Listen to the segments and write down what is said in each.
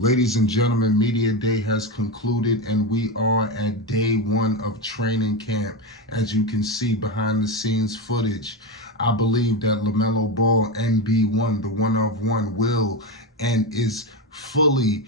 Ladies and gentlemen, Media Day has concluded and we are at day one of training camp. As you can see behind the scenes footage, I believe that Lamelo Ball, NB1, the one of one, will and is fully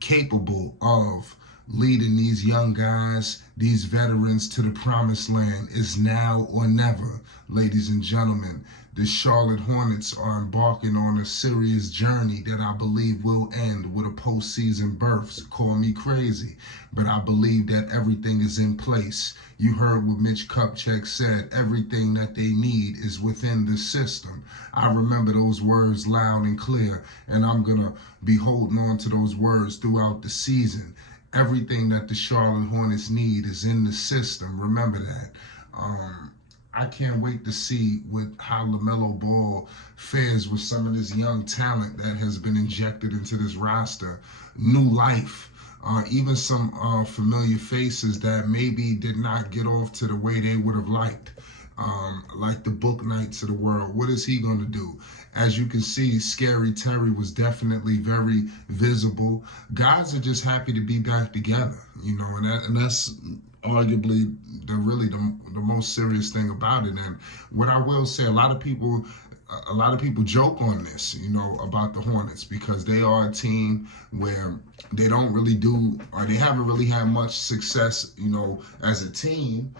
capable of leading these young guys, these veterans to the promised land. Is now or never, ladies and gentlemen. The Charlotte Hornets are embarking on a serious journey that I believe will end with a postseason berth. Call me crazy, but I believe that everything is in place. You heard what Mitch Kupchak said. Everything that they need is within the system. I remember those words loud and clear, and I'm going to be holding on to those words throughout the season. Everything that the Charlotte Hornets need is in the system. Remember that. I can't wait to see how Lamelo Ball fares with some of this young talent that has been injected into this roster. New life. Even some familiar faces that maybe did not get off to the way they would have liked. Like the Book Knights of the world. What is he going to do? As you can see, Scary Terry was definitely very visible. Guys are just happy to be back together, and that's arguably the most serious thing about it. And what I will say, a lot of people joke on this, about the Hornets because they are a team where they don't really do, or they haven't really had much success, as a team.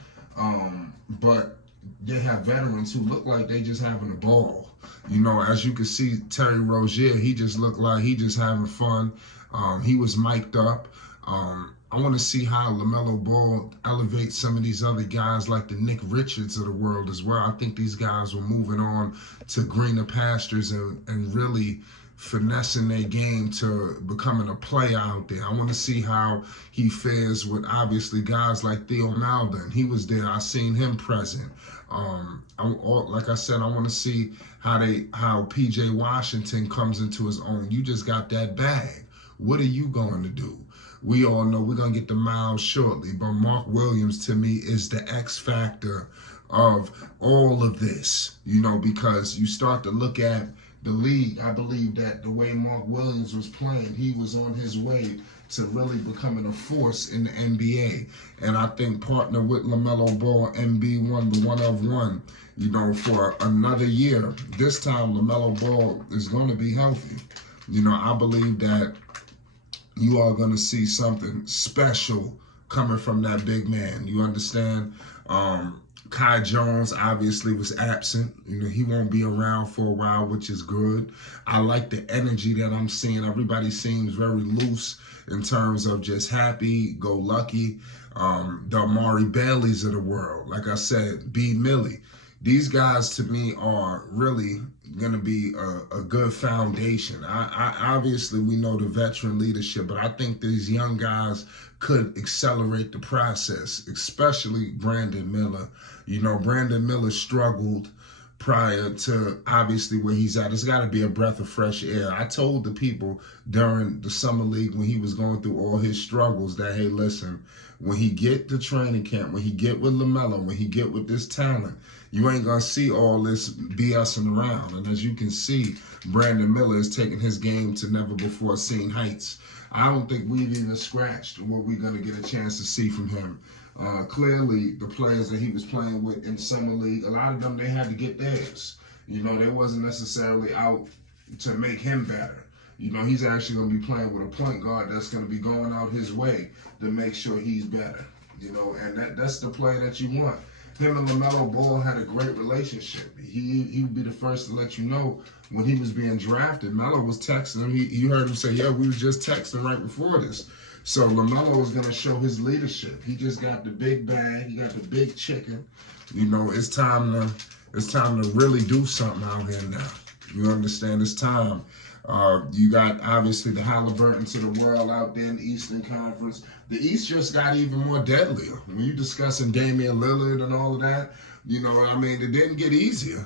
But they have veterans who look like they just having a ball. As you can see, Terry Rozier, he just looked like he just having fun. He was mic'd up. I want to see how Lamelo Ball elevates some of these other guys like the Nick Richards of the world as well. I think these guys were moving on to greener pastures and really finessing their game to becoming a player out there. I want to see how he fares with obviously guys like Theo Maledon. He was there. I seen him present. Like I said, I want to see how PJ Washington comes into his own. You just got that bag. What are you going to do? We all know we're going to get the miles shortly, but Mark Williams to me is the X factor of all of this, because you start to look at the league. I believe that the way Mark Williams was playing, he was on his way to really becoming a force in the NBA. And I think partner with Lamelo Ball, MB1, the one of one, for another year. This time Lamelo Ball is going to be healthy. I believe that you are going to see something special coming from that big man. You understand? Kai Jones obviously was absent. He won't be around for a while, which is good. I like the energy that I'm seeing. Everybody seems very loose in terms of just happy-go-lucky. The Amari Baileys of the world. Like I said, B. Millie. These guys, to me, are really going to be a good foundation. I obviously, we know the veteran leadership, but I think these young guys could accelerate the process, especially Brandon Miller. Brandon Miller struggled prior to obviously where he's at. It's got to be a breath of fresh air. I told the people during the summer league when he was going through all his struggles that, hey, listen, when he get to training camp, when he get with LaMelo, when he get with this talent, you ain't going to see all this BSing around. And as you can see, Brandon Miller is taking his game to never before seen heights. I don't think we've even scratched what we're going to get a chance to see from him. Clearly, the players that he was playing with in summer league, a lot of them, they had to get theirs. They wasn't necessarily out to make him better. He's actually going to be playing with a point guard that's going to be going out his way to make sure he's better. And that's the player that you want. Him and Lamelo Ball had a great relationship. He'd be the first to let you know when he was being drafted. Melo was texting him. You heard him say, yeah, we was just texting right before this. So Lamelo is going to show his leadership. He just got the big bag. He got the big chicken. It's time to really do something out here now. You understand? It's time. You got obviously the Halliburtons of the world out there in the Eastern Conference. The East just got even more deadlier. When you're discussing Damian Lillard and all of that, it didn't get easier.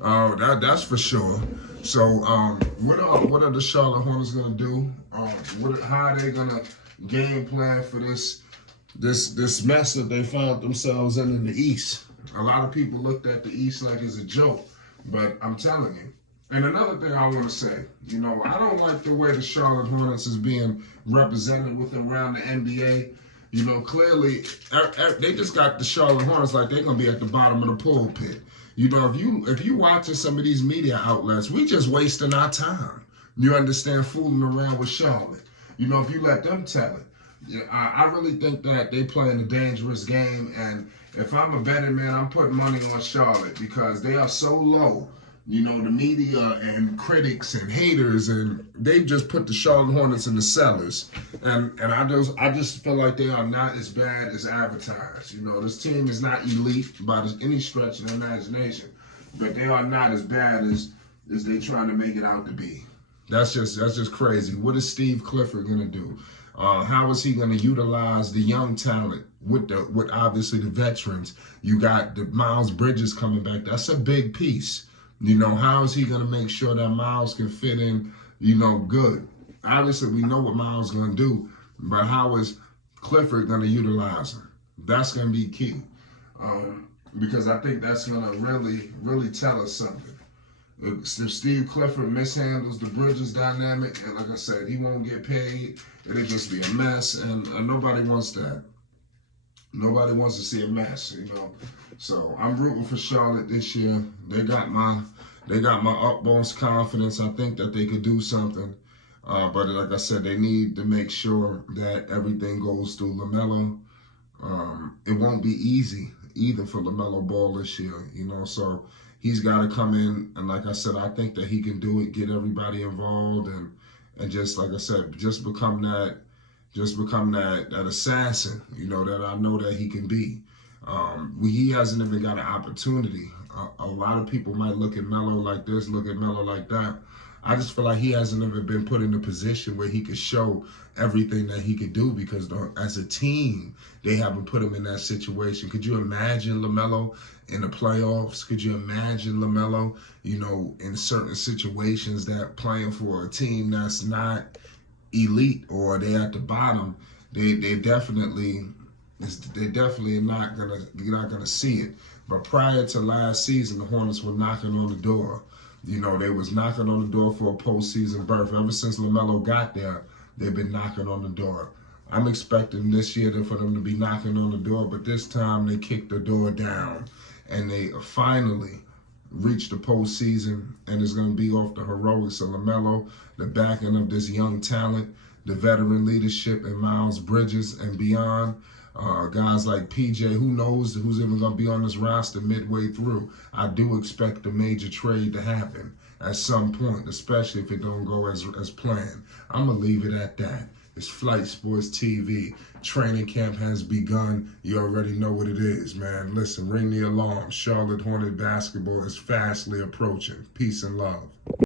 That's for sure. So what are the Charlotte Hornets going to do? How are they going to game plan for this mess that they found themselves in the East? A lot of people looked at the East like it's a joke, but I'm telling you, And another thing I want to say, I don't like the way the Charlotte Hornets is being represented with around the NBA. Clearly, they just got the Charlotte Hornets like they're gonna be at the bottom of the pulpit. If you watching some of these media outlets, we just wasting our time. You understand, fooling around with Charlotte. If you let them tell it. I really think that they playing a dangerous game, and if I'm a betting man, I'm putting money on Charlotte because they are so low. The media and critics and haters, and they just put the Charlotte Hornets in the cellars. And I just feel like they are not as bad as advertised. This team is not elite by any stretch of the imagination, but they are not as bad as they trying to make it out to be. That's just crazy. What is Steve Clifford gonna do? How is he gonna utilize the young talent with obviously the veterans? You got the Miles Bridges coming back. That's a big piece. How is he going to make sure that Miles can fit in, good? Obviously, we know what Miles is going to do, but how is Clifford going to utilize him? That's going to be key, because I think that's going to really, really tell us something. If Steve Clifford mishandles the Bridges dynamic, and like I said, he won't get paid, it'll just be a mess, and nobody wants that. Nobody wants to see a mess, So I'm rooting for Charlotte this year. They got my utmost confidence. I think that they could do something. But like I said, they need to make sure that everything goes through Lamelo. It won't be easy either for Lamelo Ball this year, So he's got to come in, and like I said, I think that he can do it, get everybody involved, and just like I said, just become that assassin, that I know that he can be. He hasn't even got an opportunity. A lot of people might look at Melo like this, look at Melo like that. I just feel like he hasn't ever been put in a position where he could show everything that he could do because as a team, they haven't put him in that situation. Could you imagine LaMelo in the playoffs? Could you imagine LaMelo, in certain situations that playing for a team that's not elite or they at the bottom, they definitely not gonna see it. But prior to last season, the Hornets were knocking on the door. They was knocking on the door for a postseason berth. Ever since LaMelo got there, they've been knocking on the door. I'm expecting this year for them to be knocking on the door, but this time they kicked the door down and they finally reach the postseason, and it's going to be off the heroics of LaMelo, the backing of this young talent, the veteran leadership and Miles Bridges and beyond. Guys like PJ, who knows who's even going to be on this roster midway through. I do expect a major trade to happen at some point, especially if it don't go as planned. I'm going to leave it at that. It's Flight Sports TV. Training camp has begun. You already know what it is, man. Listen, ring the alarm. Charlotte Hornet basketball is fastly approaching. Peace and love.